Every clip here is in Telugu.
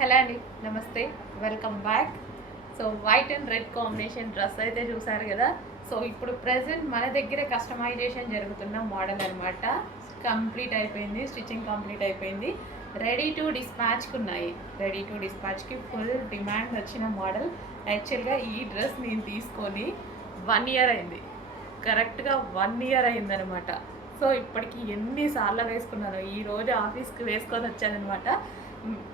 హలో అండి, నమస్తే, welcome back. So white and red combination dress అయితే చూసారు కదా. సో ఇప్పుడు ప్రజెంట్ మన దగ్గర కస్టమైజేషన్ జరుగుతున్న మోడల్ అనమాట. కంప్లీట్ అయిపోయింది, స్టిచ్చింగ్ కంప్లీట్ అయిపోయింది, రెడీ టు డిస్పాచ్కి ఉన్నాయి. రెడీ టు డిస్పాచ్కి ఫుల్ డిమాండ్ వచ్చిన మోడల్. యాక్చువల్గా ఈ డ్రెస్ నేను తీసుకొని 1 ఇయర్ అయింది, కరెక్ట్గా 1 ఇయర్ అయిందనమాట. సో ఇప్పటికి ఎన్నిసార్లు వేసుకున్నాను, ఈరోజు ఆఫీస్కి వేసుకొని వచ్చానమాట.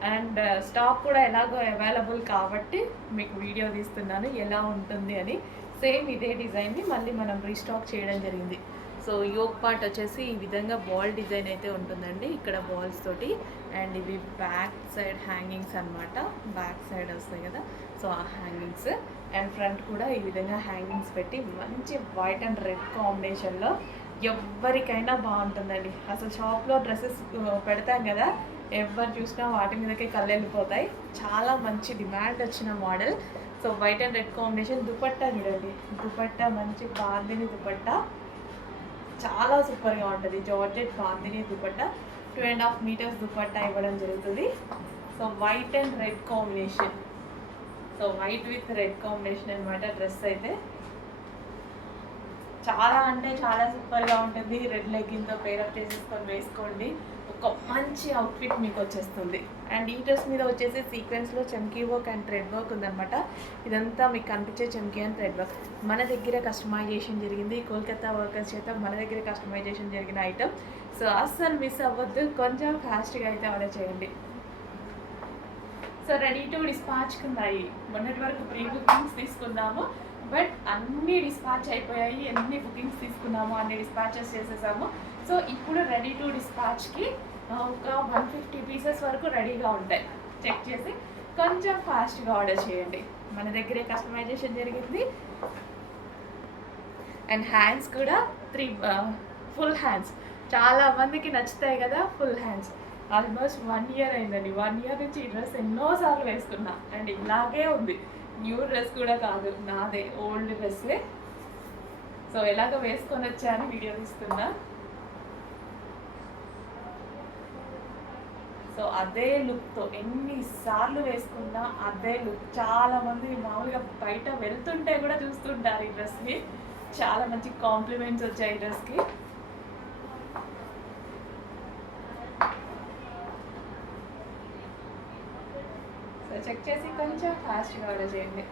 అండ్ స్టాక్ కూడా ఎలాగో అవైలబుల్ కాబట్టి మీకు వీడియో తీస్తున్నాను ఎలా ఉంటుంది అని. సేమ్ ఇదే డిజైన్ని మళ్ళీ మనం రీస్టాక్ చేయడం జరిగింది. సో యోక్ పార్ట్ వచ్చేసి ఈ విధంగా బాల్ డిజైన్ అయితే ఉంటుందండి, ఇక్కడ బాల్స్ తోటి. అండ్ ఇవి బ్యాక్ సైడ్ హ్యాంగింగ్స్ అనమాట, బ్యాక్ సైడ్ వస్తాయి కదా, సో ఆ హ్యాంగింగ్స్. అండ్ ఫ్రంట్ కూడా ఈ విధంగా హ్యాంగింగ్స్ పెట్టి మంచి వైట్ అండ్ రెడ్ కాంబినేషన్లో ఎవరికైనా బాగుంటుందండి. అసలు షాప్లో డ్రెస్సెస్ పెడతాం కదా, ఎవరు చూసినా వాటి మీదకే కళ్ళు వెళ్ళిపోతాయి. చాలా మంచి డిమాండ్ వచ్చిన model. So white and red combination. Dupatta చూడండి, దుపట్టా మంచి బాందిని దుపట్టా, చాలా సూపర్గా ఉంటుంది. జార్జెట్ బాందిని దుపట్టా, 2.5 మీటర్స్ దుపట్టా ఇవ్వడం జరుగుతుంది. So white and red combination, so white with red combination అనమాట డ్రెస్ అయితే. చాలా అంటే చాలా సూపర్గా ఉంటుంది. రెడ్ లెగ్గిన్తో పేరప్ చేసేసుకొని వేసుకోండి, ఒక మంచి అవుట్ఫిట్ మీకు వచ్చేస్తుంది. అండ్ ఈ డ్రెస్ మీద వచ్చేసి సీక్వెన్స్లో చమ్కీ వర్క్ అండ్ థ్రెడ్ వర్క్ ఉందన్నమాట. ఇదంతా మీకు కనిపించే చమ్కీ అండ్ థ్రెడ్ వర్క్ మన దగ్గర కస్టమైజేషన్ జరిగింది. కోల్కతా వర్కర్స్ చేత మన దగ్గర కస్టమైజేషన్ జరిగిన ఐటమ్. సో అస్సలు మిస్ అవ్వద్దు, కొంచెం ఫాస్ట్గా అయితే ఆర్డర్ చేయండి. సో రెడీ టు డిస్పాచ్కి ఉన్నాయి. మొన్నటి వరకు ప్రీ బుకింగ్స్ తీసుకున్నాము, బట్ అన్ని డిస్పాచ్ అయిపోయాయి. ఎన్ని బుకింగ్స్ తీసుకున్నాము అన్ని డిస్పాచెస్ చేసేసాము. సో ఇప్పుడు రెడీ టు డిస్పాచ్కి ఒక 150 పీసెస్ వరకు రెడీగా ఉంటాయి. చెక్ చేసి కొంచెం ఫాస్ట్గా ఆర్డర్ చేయండి. మన దగ్గరే కస్టమైజేషన్ జరిగింది. అండ్ హ్యాండ్స్ కూడా 3 ఫుల్ హ్యాండ్స్ చాలా మందికి నచ్చుతాయి కదా. ఫుల్ హ్యాండ్స్ ఆల్మోస్ట్ 1 ఇయర్ అయిందండి. 1 ఇయర్ నుంచి ఈ డ్రెస్ ఎన్నోసార్లు వేసుకున్నా. అండ్ ఇలాగే ఉంది, న్యూ డ్రెస్ కూడా కాదు, నాదే ఓల్డ్ డ్రెస్సే. సో ఎలాగ వేసుకొని వచ్చా అని వీడియో తీస్తున్నా. సో అదే లుక్తో ఎన్నిసార్లు వేసుకున్నా అదే లుక్. చాలామంది మామూలుగా బయట వెళ్తుంటే కూడా చూస్తుంటారు ఈ డ్రెస్ని. చాలా మంచి కాంప్లిమెంట్స్ వచ్చాయి ఈ డ్రెస్కి. సో చెక్ చేసి కొంచెం ఫాస్ట్గా ఆర్డర్ చేయండి.